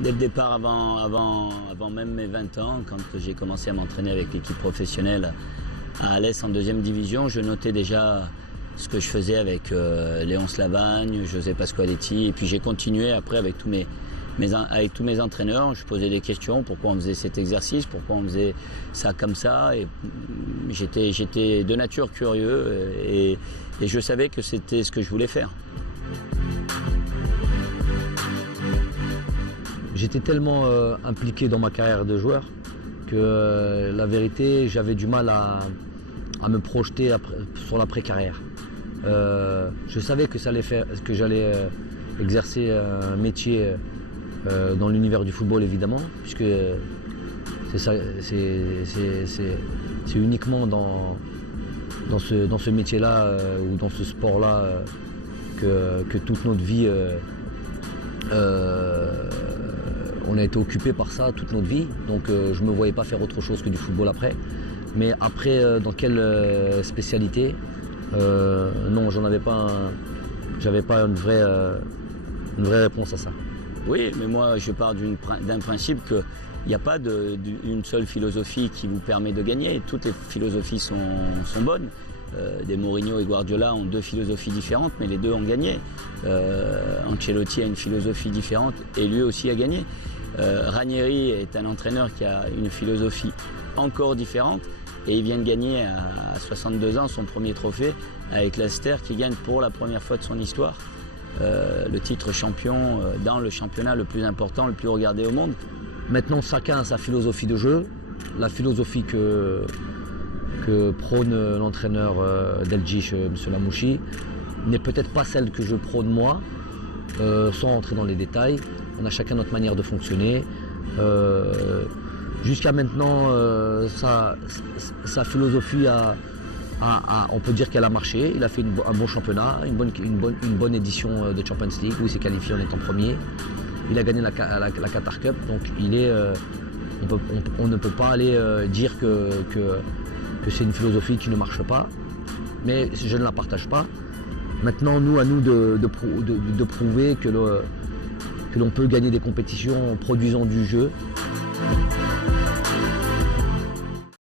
Dès le départ, avant même mes 20 ans, quand j'ai commencé à m'entraîner avec l'équipe professionnelle à Alès en deuxième division, je notais déjà ce que je faisais avec Léon Slavagne, José Pasqualetti, et puis j'ai continué après avec tous mes entraîneurs. Je posais des questions, pourquoi on faisait cet exercice, pourquoi on faisait ça comme ça, et j'étais de nature curieux et je savais que c'était ce que je voulais faire. J'étais tellement impliqué dans ma carrière de joueur que la vérité, j'avais du mal à me projeter sur l'après-carrière. Je savais que j'allais exercer un métier dans l'univers du football évidemment, puisque c'est uniquement dans ce métier-là ou dans ce sport-là que toute notre vie on a été occupé par ça toute notre vie, donc je ne me voyais pas faire autre chose que du football après. Mais après, dans quelle spécialité non, j'avais pas une vraie réponse à ça. Oui, mais moi je pars d'un principe qu'il n'y a pas une seule philosophie qui vous permet de gagner. Toutes les philosophies sont bonnes. Des Mourinho et Guardiola ont deux philosophies différentes, mais les deux ont gagné. Ancelotti a une philosophie différente et lui aussi a gagné. Ranieri est un entraîneur qui a une philosophie encore différente et il vient de gagner à 62 ans son premier trophée avec Leicester qui gagne pour la première fois de son histoire le titre champion dans le championnat le plus important, le plus regardé au monde. Maintenant chacun a sa philosophie de jeu, la philosophie que prône l'entraîneur d'Elgish, M. Lamouchi, n'est peut-être pas celle que je prône moi, sans entrer dans les détails. On a chacun notre manière de fonctionner. Jusqu'à maintenant, sa philosophie on peut dire qu'elle a marché. Il a fait un bon championnat, une bonne édition de Champions League où il s'est qualifié en étant premier. Il a gagné la Qatar Cup, donc on ne peut pas aller dire que c'est une philosophie qui ne marche pas, mais je ne la partage pas. Maintenant, à nous de prouver que l'on peut gagner des compétitions en produisant du jeu